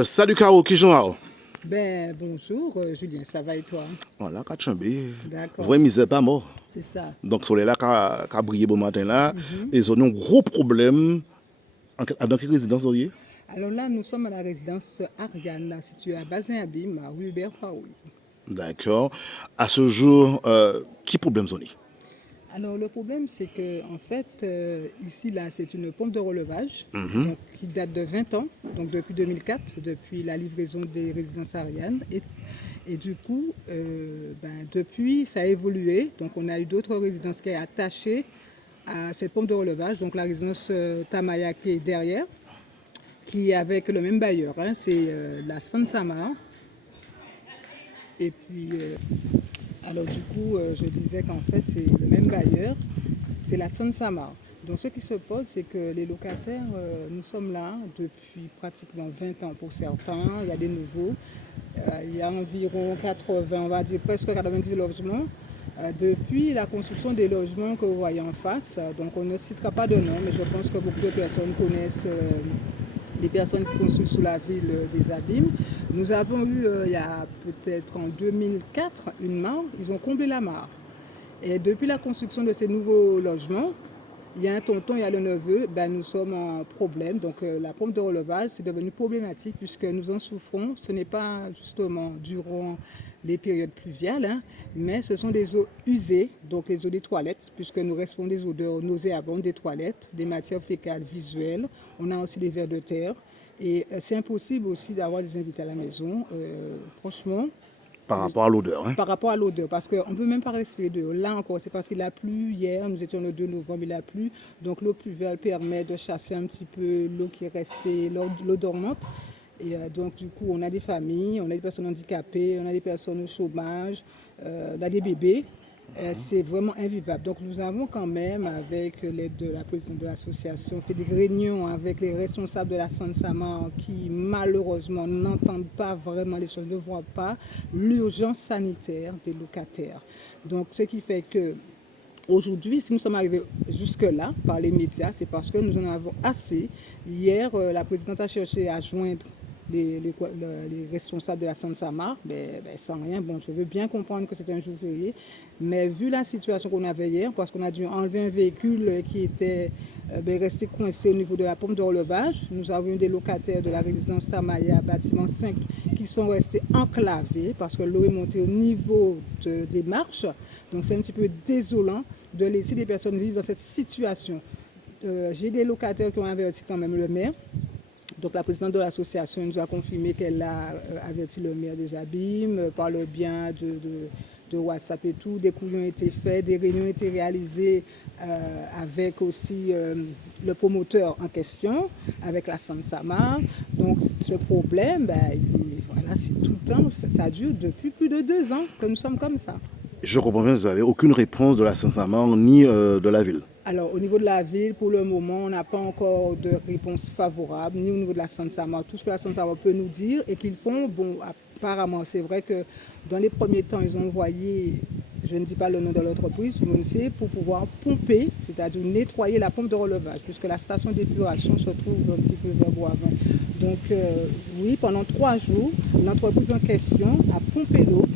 Salut Caro, qui j'en. Ben, bonjour, Julien, ça va et toi? Voilà, qu'a chambé. D'accord, Vrai misère pas mort. c'est ça. Donc, soleil là, qu'a brillé bon matin là. Et ils ont un gros problème. Dans quelle résidence vous êtes? Alors là, nous sommes à la résidence Ariane, située à Bazin-Abîme, à rue Hubert Faoul. D'accord. À ce jour, qui problème vous êtes? Alors le problème, c'est que en fait, ici, là, c'est une pompe de relevage donc, qui date de 20 ans, donc depuis 2004, depuis la livraison des résidences Ariane. Et du coup, depuis, ça a évolué. Donc on a eu d'autres résidences qui sont attachées à cette pompe de relevage, donc la résidence Tamaya qui est derrière, qui est avec le même bailleur, hein, c'est la Sansama. Et puis, alors du coup, je disais qu'en fait, c'est le même bailleur, c'est la Sansama. Donc ce qui se pose, c'est que les locataires, nous sommes là depuis pratiquement 20 ans pour certains, il y a des nouveaux, il y a environ 80, on va dire presque 90 logements. Depuis la construction des logements que vous voyez en face, donc on ne citera pas de nom, mais je pense que beaucoup de personnes connaissent les personnes qui construisent sous la ville des Abîmes. Nous avons eu, il y a peut-être en 2004, une mare, ils ont comblé la mare. Et depuis la construction de ces nouveaux logements, il y a un tonton, il y a le neveu, nous sommes en problème. Donc la pompe de relevage, c'est devenu problématique puisque nous en souffrons. Ce n'est pas justement durant les périodes pluviales, hein, mais ce sont des eaux usées, donc les eaux des toilettes, puisque nous respirons des odeurs nauséabondes des toilettes, des matières fécales visuelles. On a aussi des vers de terre. Et c'est impossible aussi d'avoir des invités à la maison. Franchement, Par rapport à l'odeur. Hein? par rapport à l'odeur, parce qu'on ne peut même pas respirer dehors. Là encore, c'est parce qu'il a plu hier, nous étions le 2 novembre, il a plu. Donc l'eau pluviale permet de chasser un petit peu l'eau qui est restée, l'eau dormante. Et donc du coup, on a des familles, on a des personnes handicapées, on a des personnes au chômage, on a des bébés. C'est vraiment invivable. Donc nous avons quand même, avec l'aide de la présidente de l'association, fait des réunions avec les responsables de la Sansama qui malheureusement n'entendent pas vraiment les choses, ne voient pas l'urgence sanitaire des locataires. Donc ce qui fait que aujourd'hui, si nous sommes arrivés jusque-là par les médias, c'est parce que nous en avons assez. Hier, la présidente a cherché à joindre les responsables de la Sansama, sans rien. Bon, je veux bien comprendre que c'est un jour férié, mais vu la situation qu'on avait hier, parce qu'on a dû enlever un véhicule qui était resté coincé au niveau de la pompe de relevage, nous avons eu des locataires de la résidence Tamaya, bâtiment 5, qui sont restés enclavés parce que l'eau est montée au niveau des marches. Donc c'est un petit peu désolant de laisser des personnes vivre dans cette situation. J'ai des locataires qui ont averti quand même le maire. Donc la présidente de l'association nous a confirmé qu'elle a averti le maire des Abîmes par le bien de WhatsApp et tout. Des couillons ont été faits, des réunions ont été réalisées avec aussi le promoteur en question, avec la Sansama. Donc ce problème, voilà, c'est tout le temps, ça dure depuis plus de 2 ans que nous sommes comme ça. Je comprends bien, vous n'avez aucune réponse de la Saint-Amand ni de la ville. Alors, au niveau de la ville, pour le moment, on n'a pas encore de réponse favorable, ni au niveau de la Sansama. Tout ce que la Sansama peut nous dire et qu'ils font, bon, apparemment, c'est vrai que dans les premiers temps, ils ont envoyé, je ne dis pas le nom de l'entreprise, tout le monde sait, pour pouvoir pomper, c'est-à-dire nettoyer la pompe de relevage, puisque la station d'épuration se trouve un petit peu vers Boisvin. Donc, oui, pendant 3 jours, l'entreprise en question a pompé l'eau.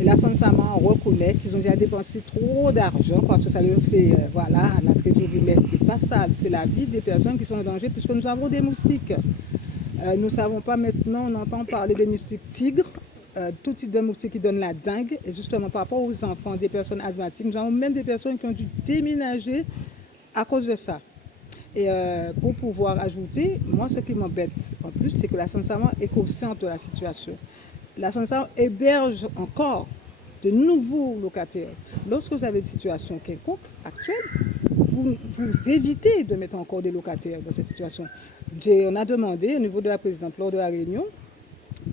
Et la Sansama reconnaît qu'ils ont déjà dépensé trop d'argent parce que ça leur fait, voilà, la trésorerie. Mais ce n'est pas ça, c'est la vie des personnes qui sont en danger puisque nous avons des moustiques. Nous ne savons pas maintenant, on entend parler des moustiques tigres, tout type de moustiques qui donnent la dengue. Et justement, par rapport aux enfants, des personnes asthmatiques, nous avons même des personnes qui ont dû déménager à cause de ça. Et pour pouvoir ajouter, moi, ce qui m'embête en plus, c'est que la Sansama est consciente de la situation. La Sansama héberge encore de nouveaux locataires. Lorsque vous avez une situation quelconque, actuelle, vous évitez de mettre encore des locataires dans cette situation. On a demandé au niveau de la présidente lors de la réunion,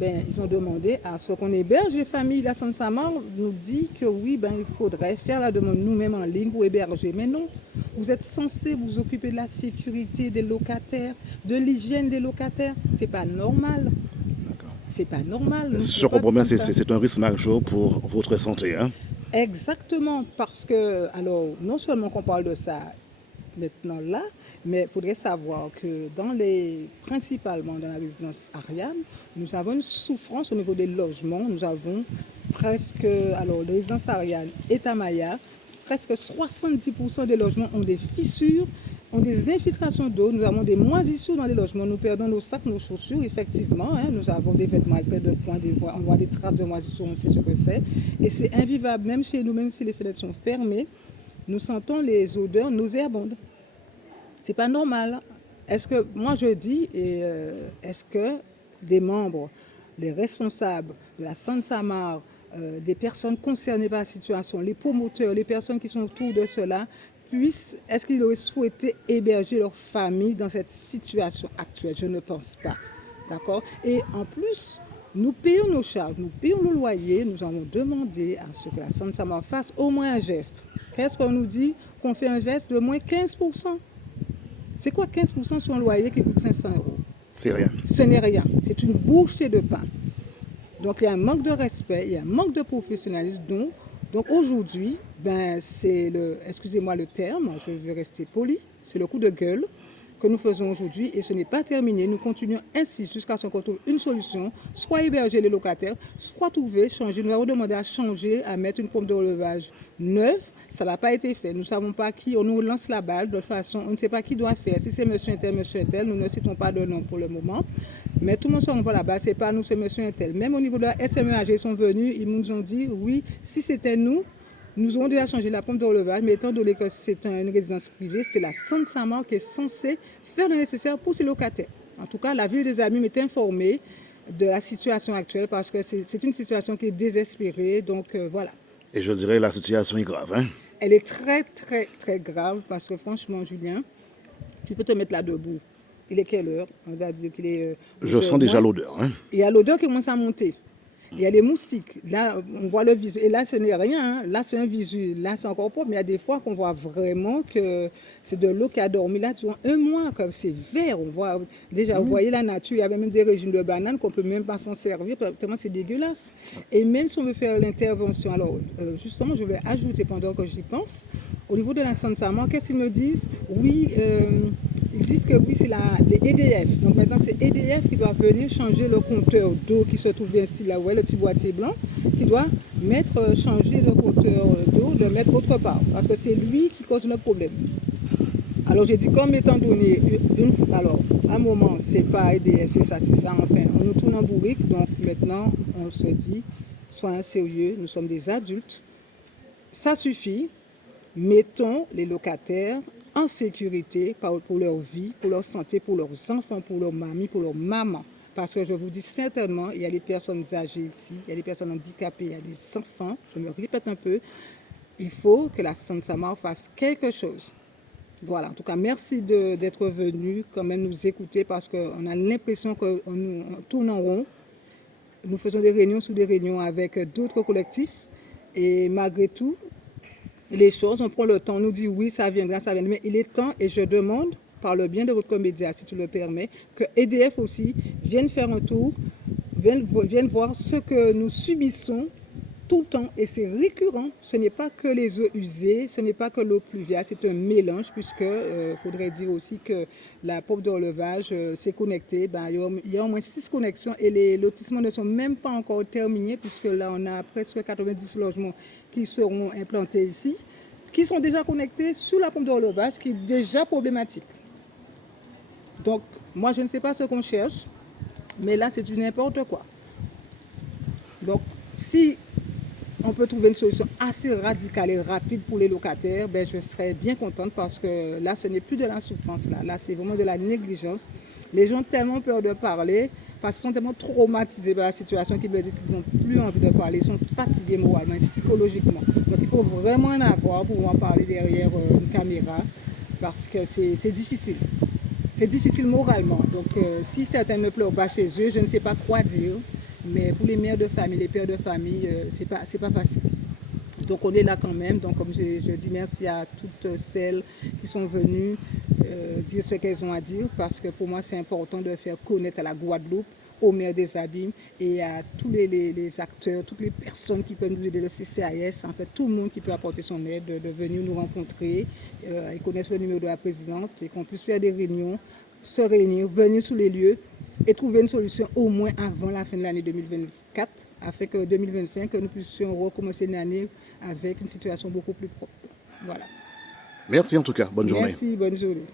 ils ont demandé à ce qu'on héberge les familles. La Sansama nous dit que oui, il faudrait faire la demande nous-mêmes en ligne pour héberger. Mais non, vous êtes censé vous occuper de la sécurité des locataires, de l'hygiène des locataires. C'est pas normal. C'est pas normal. Je comprends bien, c'est un risque majeur pour votre santé. Hein? Exactement, parce que, alors, non seulement qu'on parle de ça, maintenant là, mais il faudrait savoir que principalement dans la résidence Ariane, nous avons une souffrance au niveau des logements. Nous avons alors la résidence Ariane et Tamaya, presque 70% des logements ont des fissures, ont des infiltrations d'eau, nous avons des moisissures dans les logements, nous perdons nos sacs, nos chaussures, effectivement, nous avons des vêtements avec plein de points, on voit des traces de moisissures, on sait ce que c'est, et c'est invivable, même chez nous, même si les fenêtres sont fermées, nous sentons les odeurs nauséabondes. C'est pas normal. Moi je dis, est-ce que des membres, les responsables de la Sansamar, des personnes concernées par la situation, les promoteurs, les personnes qui sont autour de cela, est-ce qu'ils auraient souhaité héberger leur famille dans cette situation actuelle? Je ne pense pas. D'accord? Et en plus, nous payons nos charges, nous payons le loyer, nous avons demandé à ce que la Sansamar fasse au moins un geste. Qu'est-ce qu'on nous dit? Qu'on fait un geste de moins 15%. C'est quoi 15% sur un loyer qui coûte 500 €? C'est rien. Ce n'est rien. C'est une bouchée de pain. Donc, il y a un manque de respect, il y a un manque de professionnalisme. Donc aujourd'hui, excusez-moi le terme, je vais rester poli, c'est le coup de gueule que nous faisons aujourd'hui et ce n'est pas terminé. Nous continuons ainsi jusqu'à ce qu'on trouve une solution, soit héberger les locataires, soit changer. Nous avons demandé à changer, à mettre une pompe de relevage neuve. Ça n'a pas été fait. Nous ne savons pas qui, on nous lance la balle de façon, on ne sait pas qui doit faire. Si c'est monsieur un tel, nous ne citons pas de nom pour le moment. Mais tout le monde se renvoie là-bas, c'est pas nous, c'est monsieur un tel. Même au niveau de la SMEAG, ils sont venus, ils nous ont dit, oui, si c'était nous aurons déjà changé la pompe de relevage, mais étant donné que c'est une résidence privée, c'est la Sansamar qui est censée faire le nécessaire pour ses locataires. En tout cas, la ville des Abîmes est informée de la situation actuelle parce que c'est une situation qui est désespérée, donc voilà. Et je dirais la situation est grave. Hein? Elle est très, très, très grave parce que franchement, Julien, tu peux te mettre là debout. Il est quelle heure? On va dire qu'il est... je sens déjà l'odeur. Hein? Il y a l'odeur qui commence à monter. Il y a les moustiques. Là, on voit le visu. Et là, ce n'est rien. Hein. Là, c'est un visu. Là, c'est encore propre. Mais il y a des fois qu'on voit vraiment que c'est de l'eau qui a dormi là durant un mois. C'est vert. On voit déjà, vous voyez la nature. Il y avait même des régimes de bananes qu'on ne peut même pas s'en servir. Tellement c'est dégueulasse. Et même si on veut faire l'intervention, alors justement, je vais ajouter pendant que j'y pense, au niveau de la Sansamar, qu'est-ce qu'ils me disent? Oui, ils disent que oui, c'est les EDF. Donc maintenant, c'est EDF qui doit venir changer le compteur d'eau qui se trouve bien ici, là, ouais, le petit boîtier blanc, qui doit changer le compteur d'eau, le mettre autre part. Parce que c'est lui qui cause le problème. Alors j'ai dit, comme étant donné, alors, à un moment, c'est pas EDF, c'est ça, enfin, on nous tourne en bourrique. Donc maintenant, on se dit, soyons sérieux, nous sommes des adultes. Ça suffit. Mettons les locataires en sécurité pour leur vie, pour leur santé, pour leurs enfants, pour leurs mamies, pour leurs mamans. Parce que je vous dis certainement, il y a des personnes âgées ici, il y a des personnes handicapées, il y a des enfants. Je me répète un peu, il faut que la Sansamar fasse quelque chose. Voilà, en tout cas, merci d'être venu quand même nous écouter parce qu'on a l'impression qu'on tourne en rond. Nous faisons des réunions sous des réunions avec d'autres collectifs et malgré tout, les choses, on prend le temps, on nous dit oui, ça viendra, mais il est temps et je demande, par le bien de votre média, si tu le permets, que EDF aussi vienne faire un tour, vienne voir ce que nous subissons tout le temps et c'est récurrent. Ce n'est pas que les eaux usées, ce n'est pas que l'eau pluviale, c'est un mélange puisque faudrait dire aussi que la pompe de relevage s'est connectée. Il y a au moins 6 connexions et les lotissements ne sont même pas encore terminés puisque là on a presque 90 logements qui seront implantés ici, qui sont déjà connectés sur la pompe de relevage qui est déjà problématique. Donc moi je ne sais pas ce qu'on cherche, mais là c'est du n'importe quoi. Donc si on peut trouver une solution assez radicale et rapide pour les locataires, je serais bien contente parce que là, ce n'est plus de la souffrance. Là, c'est vraiment de la négligence. Les gens ont tellement peur de parler parce qu'ils sont tellement traumatisés par la situation qu'ils me disent qu'ils n'ont plus envie de parler. Ils sont fatigués moralement et psychologiquement. Donc, il faut vraiment en avoir pour en parler derrière une caméra parce que c'est difficile. C'est difficile moralement. Donc, si certains ne pleurent pas chez eux, je ne sais pas quoi dire. Mais pour les mères de famille, les pères de famille, c'est pas facile. Donc on est là quand même. Donc comme je dis merci à toutes celles qui sont venues dire ce qu'elles ont à dire parce que pour moi c'est important de faire connaître à la Guadeloupe au maire des Abîmes et à tous les acteurs, toutes les personnes qui peuvent nous aider, le CCAS, en fait, tout le monde qui peut apporter son aide, de venir nous rencontrer, et connaître le numéro de la présidente et qu'on puisse faire des réunions, se réunir, venir sur les lieux et trouver une solution au moins avant la fin de l'année 2024, afin que 2025, que nous puissions recommencer une année avec une situation beaucoup plus propre. Voilà. Merci en tout cas. Bonne journée. Merci, bonne journée.